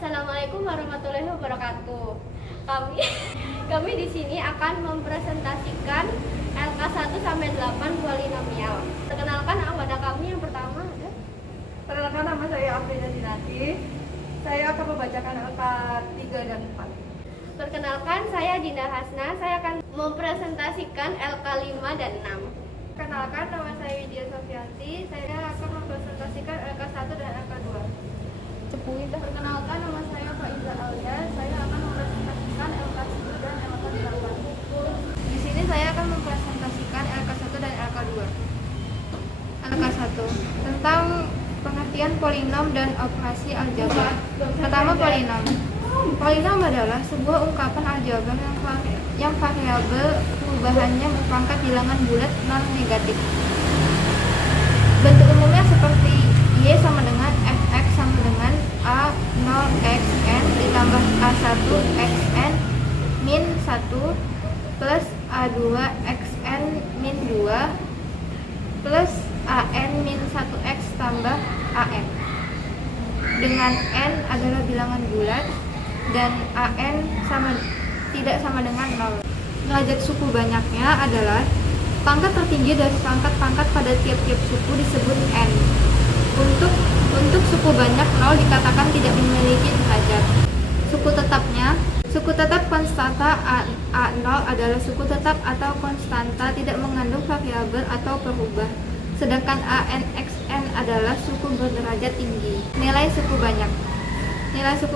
Assalamualaikum warahmatullahi wabarakatuh. Kami di sini akan mempresentasikan LK1 sampai 8 polinomial. Perkenalkan anggota kami yang pertama ada. Perkenalkan, nama saya Afrida Dinati. Saya akan membacakan LK 3 dan 4. Perkenalkan, saya Dinda Hasna. Saya akan mempresentasikan LK 5 dan 6. Perkenalkan, nama saya Widya Sofianti. Saya akan mempresentasikan LK 1 dan LK 2. Perkenalkan, nama saya Faiza Alia. Saya akan mempresentasikan LK 1 dan LK 8. Di sini saya akan mempresentasikan LK 1 dan LK 2. LK 1 tentang pengertian polinom dan operasi aljabar. Pertama, polinom. Polinom adalah sebuah ungkapan aljabar yang variabel perubahannya berpangkat bilangan bulat non negatif. Bentuk umumnya seperti Y sama dengan Fx sama dengan A0xn ditambah A1xn min 1 plus A2xn min 2 plus an min 1x tambah an, dengan n adalah bilangan bulat dan an tidak sama dengan 0. Derajat suku banyaknya adalah pangkat tertinggi dari pangkat-pangkat pada tiap-tiap suku disebut n. Untuk suku banyak 0 dikatakan tidak memiliki derajat. Suku tetap konstanta A0 adalah suku tetap atau konstanta tidak mengandung variabel atau berubah. Sedangkan ANXN adalah suku berderajat tinggi. Nilai suku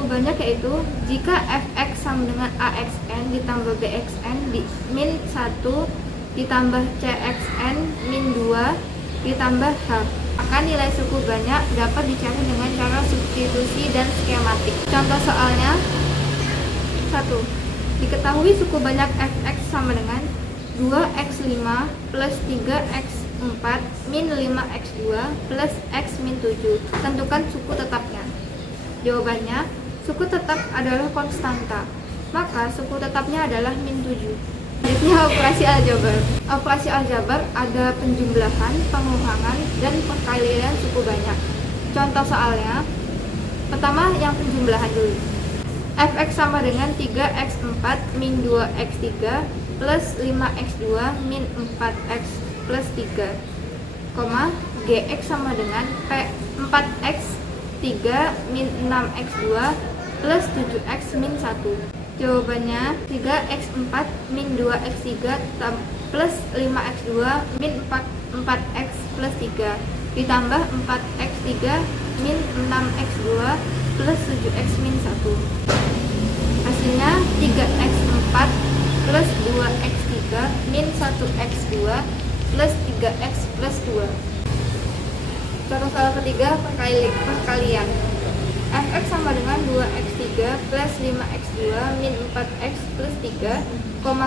banyak yaitu jika Fx sama dengan AXN ditambah BXN min 1 ditambah CXN min 2 ditambah H. Maka nilai suku banyak dapat dicari dengan cara substitusi dan skematik. Contoh soalnya: 1. Diketahui suku banyak Fx sama dengan 2x5 plus 3x4 min 5x2 plus x min 7. Tentukan suku tetapnya. Jawabannya, suku tetap adalah konstanta, maka suku tetapnya adalah min 7. Selanjutnya, operasi aljabar. Operasi aljabar ada penjumlahan, pengurangan, dan perkalian suku banyak. Contoh soalnya: pertama, yang penjumlahan dulu. Fx sama dengan 3x4 min 2x3 plus 5x2 min 4x plus 3, gx sama dengan 4x3 min 6x2 plus 7x min 1. Jawabannya 3x4 min 2x3 plus 5x2 min 4x plus 3 ditambah 4x3 min 6x2 plus 7x min 1. Hasilnya 3x4 plus 2x3 min 1x2 plus 3x plus 2. Contoh soal ketiga, perkalian. Fx sama dengan 2x3 plus 5x2 min 4x plus 3,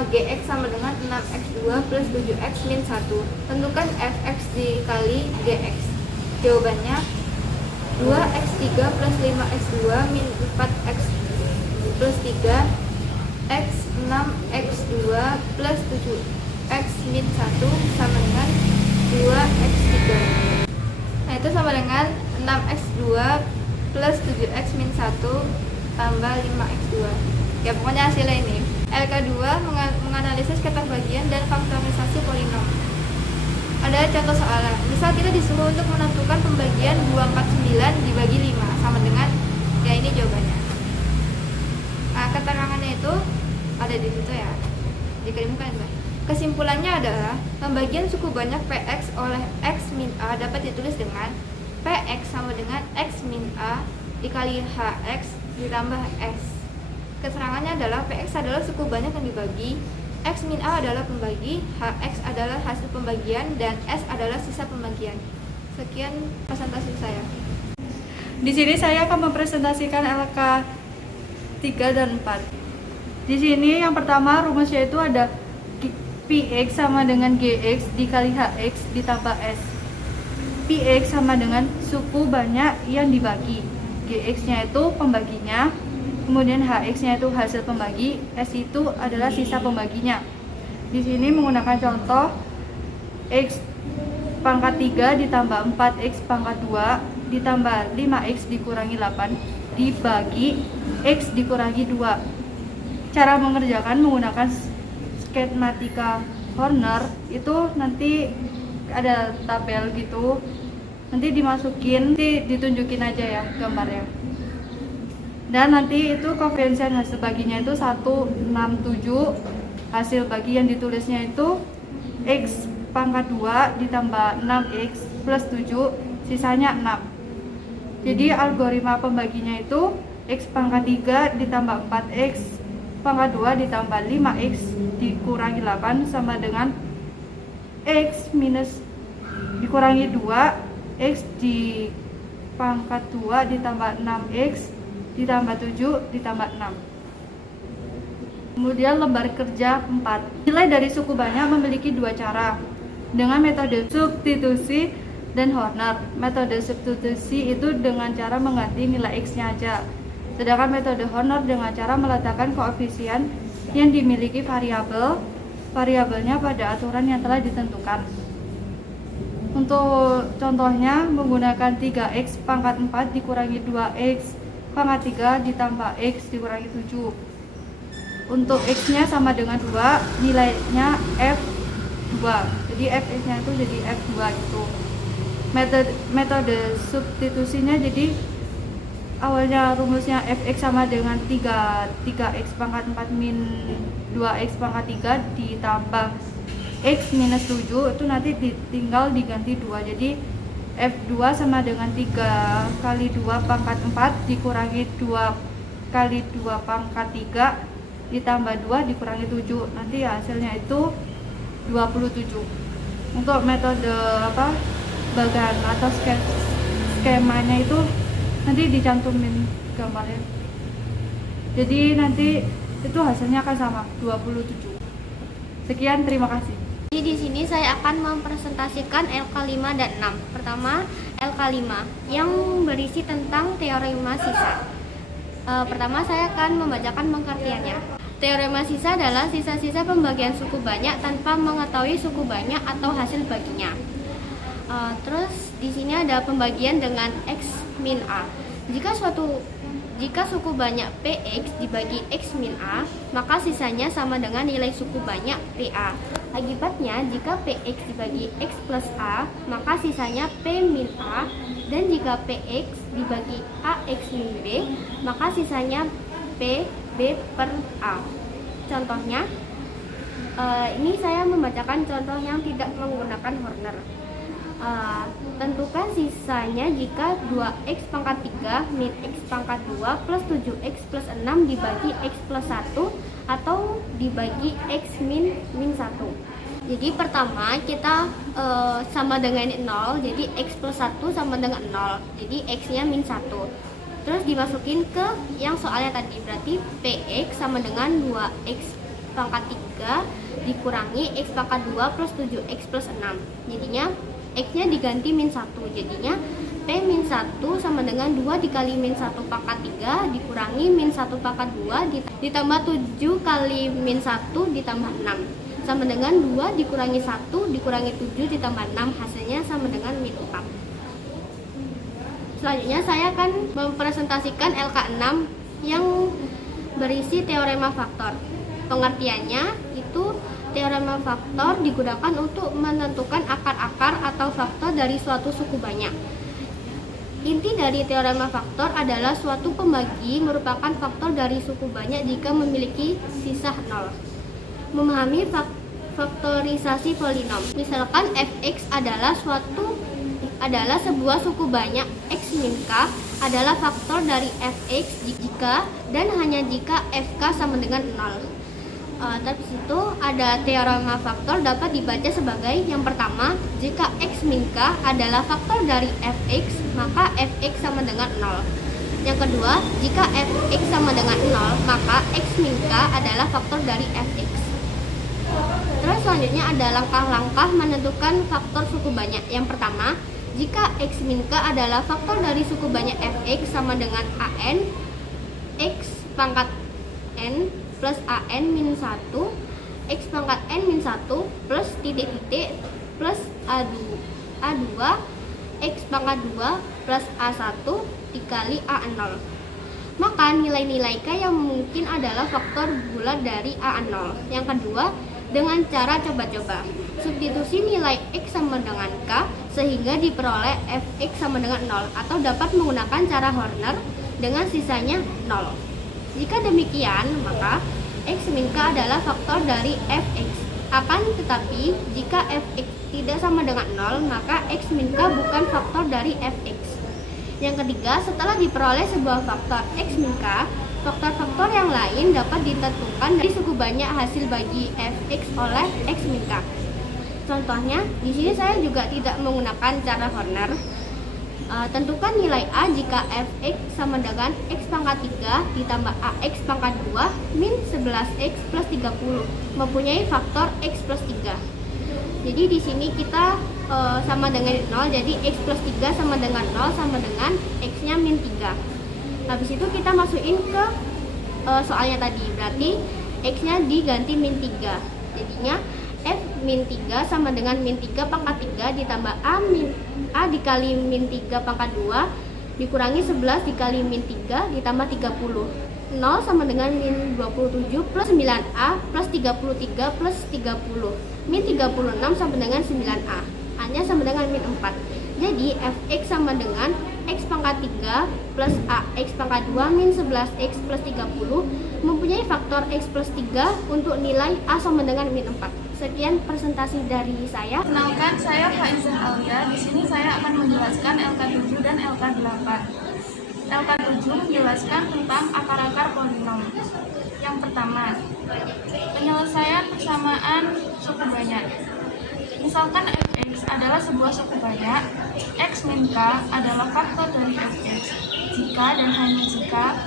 gx sama dengan 6x2 plus 7x min 1. Tentukan fx dikali gx. Jawabannya 2x3 plus 5x2 min 4x plus 3 x 6x2 plus 7x min 1 sama dengan 2x3. Nah, itu sama dengan 6x2 plus 7x min 1 tambah 5x2. Ya, pokoknya hasilnya ini. LK2 menganalisis keterbagian dan faktorisasi polinom. Ada contoh soalnya. Misal kita disuruh untuk menentukan pembagian 249 dibagi 5 sama dengan, ya ini jawabannya. Nah, keterangannya itu ada di situ ya. Dikerimkan ya. Kesimpulannya adalah pembagian suku banyak Px oleh x min a dapat ditulis dengan Px sama dengan x min a dikali hx ditambah s. Keterangannya adalah Px adalah suku banyak yang dibagi, x min a adalah pembagi, hx adalah hasil pembagian, dan s adalah sisa pembagian. Sekian presentasi saya. Di sini saya akan mempresentasikan LK 3 dan 4. Di sini yang pertama rumusnya itu ada Px sama dengan Gx dikali Hx ditambah S. Px sama dengan suku banyak yang dibagi, Gx-nya itu pembaginya, kemudian Hx-nya itu hasil pembagi, S itu adalah sisa pembaginya. Di sini menggunakan contoh X pangkat 3 ditambah 4X pangkat 2 ditambah 5X dikurangi 8 dibagi X dikurangi 2. Cara mengerjakan menggunakan skematika Horner itu nanti ada tabel gitu, nanti dimasukin, nanti ditunjukin aja ya gambarnya. Dan nanti itu koefisien hasil baginya itu 167, hasil bagi yang ditulisnya itu X pangkat 2 ditambah 6X plus 7, sisanya 6. Jadi algoritma pembaginya itu X pangkat 3 ditambah 4X pangkat 2 ditambah 5X dikurangi 8 sama dengan X minus dikurangi 2, X di pangkat 2 ditambah 6X ditambah 7 ditambah 6. Kemudian lembar kerja 4. Nilai dari suku banyak memiliki dua cara, dengan metode substitusi dan Horner. Metode substitusi itu dengan cara mengganti nilai X-nya aja. Sedangkan metode Horner dengan cara meletakkan koefisien yang dimiliki variabelnya pada aturan yang telah ditentukan. Untuk contohnya menggunakan 3X pangkat 4 dikurangi 2X pangkat 3 ditambah X dikurangi 7. Untuk X-nya sama dengan 2, nilainya F2. Jadi F-nya itu jadi F2 gitu. Metode substitusinya jadi awalnya rumusnya Fx sama dengan 3x pangkat 4 min 2x pangkat 3 ditambah x minus 7, itu nanti tinggal diganti 2. Jadi F2 sama dengan 3 kali 2 pangkat 4 dikurangi 2 kali 2 pangkat 3 ditambah 2 dikurangi 7. Nanti hasilnya itu 27. Untuk metode bagan atau skemanya itu nanti dicantumin gambarnya. Jadi nanti itu hasilnya akan sama 27. Sekian, terima kasih. Jadi di sini saya akan mempresentasikan LK5 dan 6. Pertama, LK5 yang berisi tentang teorema sisa. Pertama saya akan membacakan pengertiannya. Teorema sisa adalah sisa-sisa pembagian suku banyak tanpa mengetahui suku banyak atau hasil baginya. Terus di sini ada pembagian dengan X min A. Jika suku banyak PX dibagi X min A, maka sisanya sama dengan nilai suku banyak PA. Akibatnya, jika PX dibagi X plus A, maka sisanya P min A, dan jika PX dibagi AX min B, maka sisanya P B per A. Contohnya, ini saya membacakan contoh yang tidak menggunakan Horner. Tentukan sisanya jika 2x pangkat 3 min x pangkat 2 plus 7x plus 6 dibagi x plus 1 atau dibagi x min 1. Jadi pertama kita sama dengan 0, jadi x plus 1 sama dengan 0, jadi x nya min 1. Terus dimasukin ke yang soalnya tadi, berarti px sama dengan 2x pangkat 3 dikurangi x pangkat 2 plus 7x plus 6, jadinya X-nya diganti min 1, jadinya P min 1 sama dengan 2 dikali min 1 pangkat 3 dikurangi min 1 pangkat 2 ditambah 7 kali min 1 ditambah 6 sama dengan 2 dikurangi 1 dikurangi 7 ditambah 6, hasilnya sama dengan min 4. Selanjutnya saya akan mempresentasikan LK6 yang berisi teorema faktor. Pengertiannya itu teorema faktor digunakan untuk menentukan akar-akar atau faktor dari suatu suku banyak. Inti dari teorema faktor adalah suatu pembagi merupakan faktor dari suku banyak jika memiliki sisa 0. Memahami faktorisasi polinom. Misalkan fx adalah sebuah suku banyak x min k adalah faktor dari fx jika dan hanya jika fk sama dengan 0. Tapi situ ada teorema faktor dapat dibaca sebagai yang pertama, jika x min k adalah faktor dari fx, maka fx sama dengan 0. Yang kedua, jika fx sama dengan 0, maka x min k adalah faktor dari fx. Terus selanjutnya ada langkah-langkah menentukan faktor suku banyak. Yang pertama, jika x min k adalah faktor dari suku banyak fx sama dengan an, x pangkat n plus an min 1, x pangkat n min 1 plus titik-titik plus a2, x pangkat 2 plus a1 dikali a0. Maka nilai-nilai K yang mungkin adalah faktor bulat dari A0. Yang kedua, dengan cara coba-coba. Substitusi nilai X sama dengan K sehingga diperoleh Fx sama dengan 0, atau dapat menggunakan cara Horner dengan sisanya 0. Jika demikian, maka X min K adalah faktor dari Fx. Akan tetapi, jika Fx tidak sama dengan 0, maka X min K bukan faktor dari Fx. Yang ketiga, setelah diperoleh sebuah faktor X min K, faktor-faktor yang lain dapat ditentukan dari suku banyak hasil bagi Fx oleh X min K. Contohnya, di sini saya juga tidak menggunakan cara Horner. Tentukan nilai A jika Fx sama dengan X pangkat 3 ditambah Ax pangkat 2 min 11X plus 30 mempunyai faktor X plus 3. Jadi di sini kita sama dengan 0, jadi X plus 3 sama dengan 0 sama dengan X-nya min 3. Habis itu kita masukin ke soalnya tadi, berarti X-nya diganti min 3. Jadinya F min 3 sama dengan min 3 pangkat 3 ditambah A dikali min 3 pangkat 2 dikurangi 11 dikali min 3 ditambah 30. 0 sama dengan min 27 plus 9A plus 33 plus 30. Min 36 sama dengan 9A. A-nya sama dengan min 4. Jadi Fx sama dengan X pangkat 3 plus Ax pangkat 2 min 11X plus 30 mempunyai faktor X plus 3 untuk nilai A sama dengan min 4. Sekian presentasi dari saya. Kenalkan, saya Faizah Alia. Di sini saya akan menjelaskan LK7 dan LK8. LK7 menjelaskan tentang akar-akar polinom. Yang pertama, penyelesaian persamaan suku banyak. Misalkan Fx adalah sebuah suku banyak, X min K adalah faktor dari Fx. Jika dan hanya jika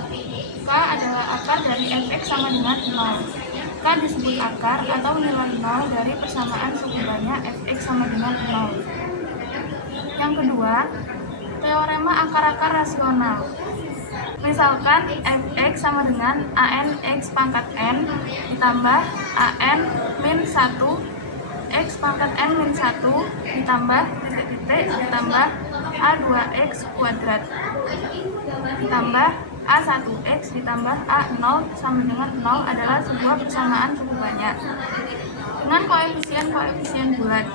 K adalah akar dari Fx sama dengan 0. K disebut akar atau nilai 0 dari persamaan suku banyak Fx sama dengan 0. Yang kedua, teorema akar-akar rasional. Misalkan Fx sama dengan An X pangkat N ditambah An min 1 X pangkat N min 1 ditambah titik-titik ditambah A2X kuadrat ditambah A1X ditambah A0 sama dengan 0 adalah sebuah persamaan suku banyak dengan koefisien-koefisien bulat.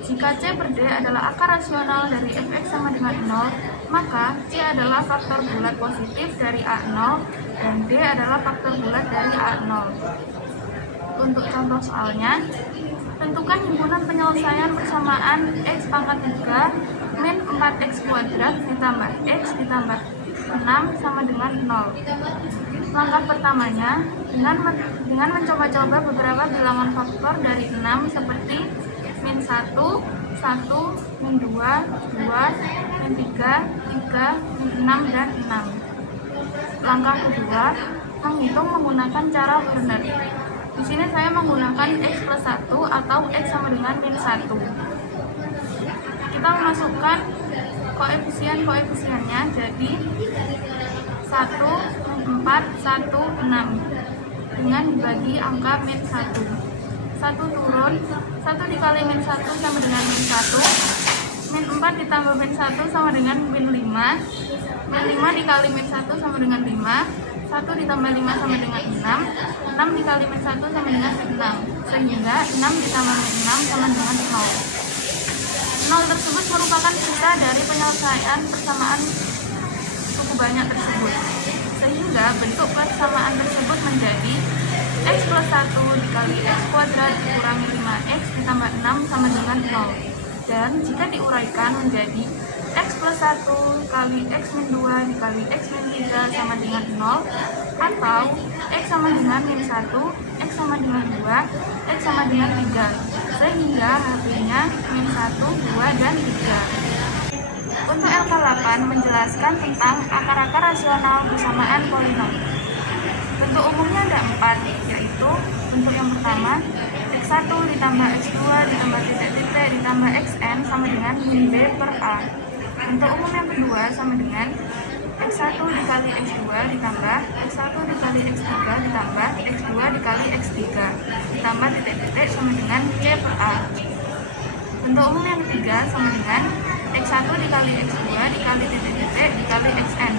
Jika C per D adalah akar rasional dari Fx sama dengan 0, maka C adalah faktor bulat positif dari A0 dan D adalah faktor bulat dari A0. Untuk contoh soalnya, tentukan himpunan penyelesaian persamaan X pangkat 3 min 4X kuadrat ditambah X ditambah 6 sama dengan 0. Langkah pertamanya, dengan mencoba-coba beberapa bilangan faktor dari 6 seperti min 1, 1, min 2, 2, min 3, 3, min 6, dan 6. Langkah kedua, menghitung menggunakan cara Horner. Di sini saya menggunakan X plus 1 atau X sama dengan min 1. Kita memasukkan koefisien-koefisiennya, jadi 1, 4, 1, 6 dengan dibagi angka min 1. 1 turun, 1 dikali min 1 sama dengan min 1, min 4 ditambah min 1 sama dengan min 5, min 5 dikali min 1 sama dengan 5, 1 ditambah 5 sama dengan 6, 6 dikali min 1 sama dengan 6, sehingga 6 ditambah min 6 sama dengan 0. 0 tersebut merupakan sisa dari penyelesaian persamaan suku banyak tersebut, sehingga bentuk persamaan tersebut menjadi X plus 1 dikali X kuadrat dikurangi 5X ditambah 6 sama dengan 0. Dan jika diuraikan menjadi X plus 1 kali X min 2 dikali X min 3 sama dengan 0, atau X sama dengan min 1, X sama dengan 2, X sama dengan 3, sehingga hasilnya min 1, 2, dan 3. Untuk LK8 menjelaskan tentang akar-akar rasional persamaan polinom. Bentuk umumnya ada 4, yaitu bentuk yang pertama X1 ditambah X2 ditambah titik-titik ditambah Xn sama dengan min B per A. Bentuk umum yang kedua sama dengan X1 dikali X2 ditambah X1 dikali X3 ditambah X2 dikali X3 ditambah titik-titik sama dengan C per A. Bentuk umum yang ketiga sama dengan X1 dikali X2 dikali titik-titik dikali Xn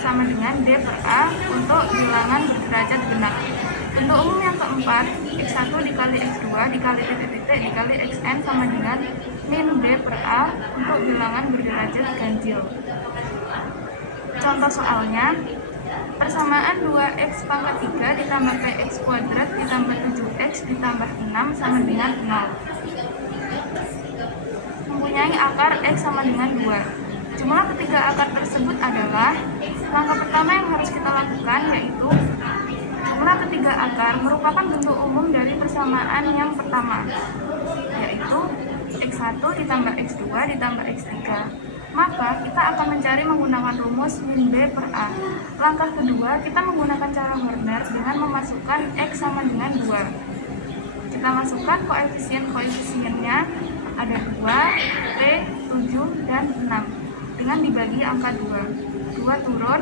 sama dengan D per A untuk bilangan berderajat genap. Bentuk umum yang keempat, X1 dikali X2 dikali titik-titik dikali Xn sama dengan min D per A untuk bilangan berderajat ganjil. Contoh soalnya, persamaan 2x pangkat 3 ditambah px kuadrat ditambah 7x ditambah 6 sama dengan 0. Mempunyai akar x sama dengan 2. Jumlah ketiga akar tersebut adalah, langkah pertama yang harus kita lakukan yaitu jumlah ketiga akar merupakan bentuk umum dari persamaan yang pertama, yaitu x1 ditambah x2 ditambah x3. Maka kita akan mencari menggunakan rumus min B per A. Langkah kedua, kita menggunakan cara Horner dengan memasukkan x sama dengan 2. Kita masukkan koefisien-koefisiennya, ada 2, P, 7, dan 6 dengan dibagi angka 2. 2 turun,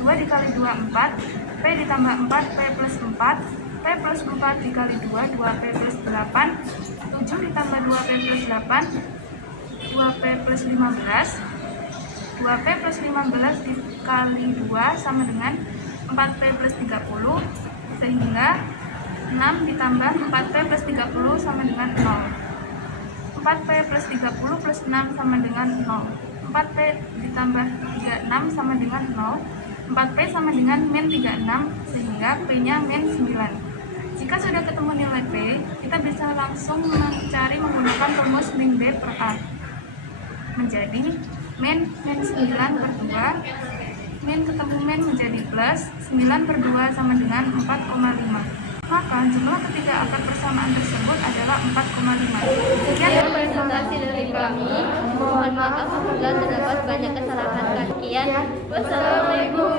2 dikali 2, 4, P ditambah 4, P plus 4, P plus 4 dikali 2, 2P plus 8, 7 ditambah 2P plus 8, 2P plus 15, 2P plus 15 dikali 2 sama dengan 4P plus 30, sehingga 6 ditambah 4P plus 30 sama dengan 0. 4P plus 30 plus 6 sama dengan 0. 4P ditambah 36 sama dengan 0. 4P sama dengan min 36, sehingga P-nya min 9. Jika sudah ketemu nilai P, kita bisa langsung mencari menggunakan rumus min B per A. Menjadi min 9 per 2, min ketemu min menjadi plus, 9 per 2 sama dengan 4,5. Maka jumlah ketiga akar persamaan tersebut adalah 4,5. Sekian presentasi dari kami. Mohon maaf apabila terdapat banyak kesalahan. Sekian. Wassalamualaikum